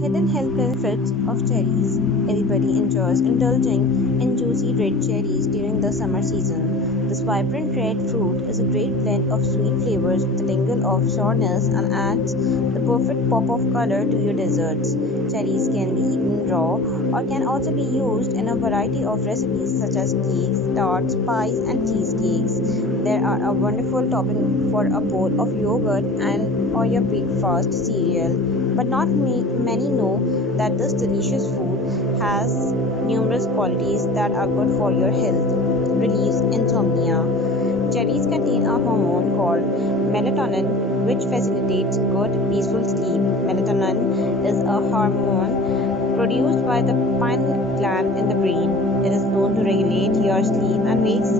Hidden health benefits of cherries. Everybody enjoys indulging in juicy red cherries during the summer season. This vibrant red fruit is a great blend of sweet flavors with a tingle of sourness and adds the perfect pop of color to your desserts. Cherries can be eaten raw or can also be used in a variety of recipes such as cakes, tarts, pies, and cheesecakes. There are a wonderful topping for a bowl of yogurt and or your breakfast cereal. But not many know that this delicious food has numerous qualities that are good for your health. Relieves insomnia. Cherries contain a hormone called melatonin, which facilitates good, peaceful sleep. Melatonin is a hormone produced by the pineal gland in the brain. It is known to regulate your sleep and wakes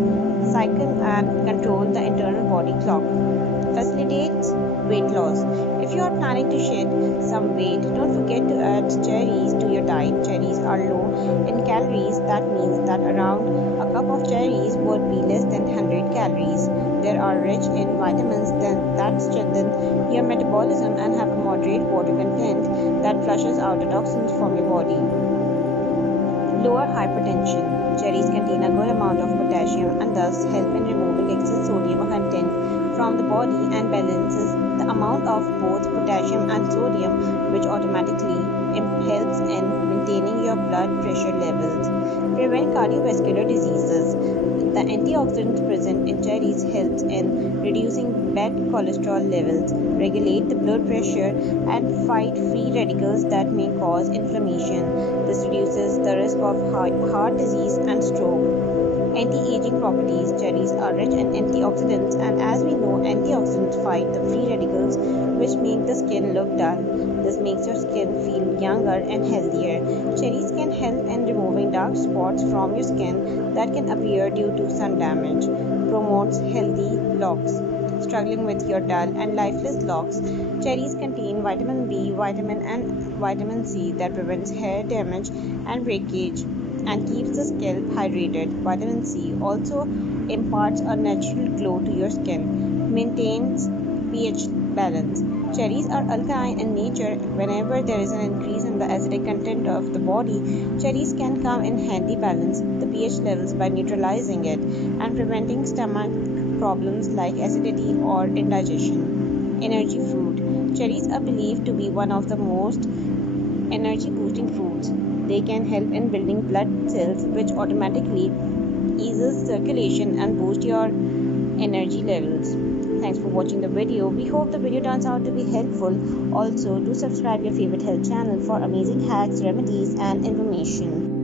cycle and control the internal body clock. Facilitates weight loss. If you are planning to shed some weight, don't forget to add cherries to your diet. Cherries are low in calories. That means that around a cup of cherries would be less than 100 calories. They are rich in vitamins that strengthen your metabolism and have a moderate water content that flushes out the toxins from your body. Lower hypertension. Cherries contain a good amount of potassium and thus help in removing excess sodium content from the body and balances the amount of both potassium and sodium, which automatically helps in maintaining your blood pressure levels. Prevent cardiovascular diseases. The antioxidants present in cherries helps in reducing bad cholesterol levels, regulate the blood pressure, and fight free radicals that may cause inflammation. This reduces the risk of heart disease and stroke. Anti-aging properties. Cherries are rich in antioxidants, and as we know, antioxidants fight the free radicals which make the skin look dull. This makes your skin feel younger and healthier. Cherries can help in removing dark spots from your skin that can appear due to sun damage. Promotes healthy locks. Struggling with your dull and lifeless locks, cherries contain vitamin B, vitamin and vitamin C that prevents hair damage and breakage and keeps the scalp hydrated. Vitamin C also imparts a natural glow to your skin, maintains pH balance. Cherries are alkaline in nature. Whenever there is an increase in the acidic content of the body, cherries can come in handy balance the pH levels by neutralizing it and preventing stomach problems like acidity or indigestion. Energy food. Cherries are believed to be one of the most energy boosting fruits. They can help in building blood cells, which automatically eases circulation and boost your energy levels. Thanks for watching the video. We hope the video turns out to be helpful. Also, do subscribe your favorite health channel for amazing hacks, remedies, and information.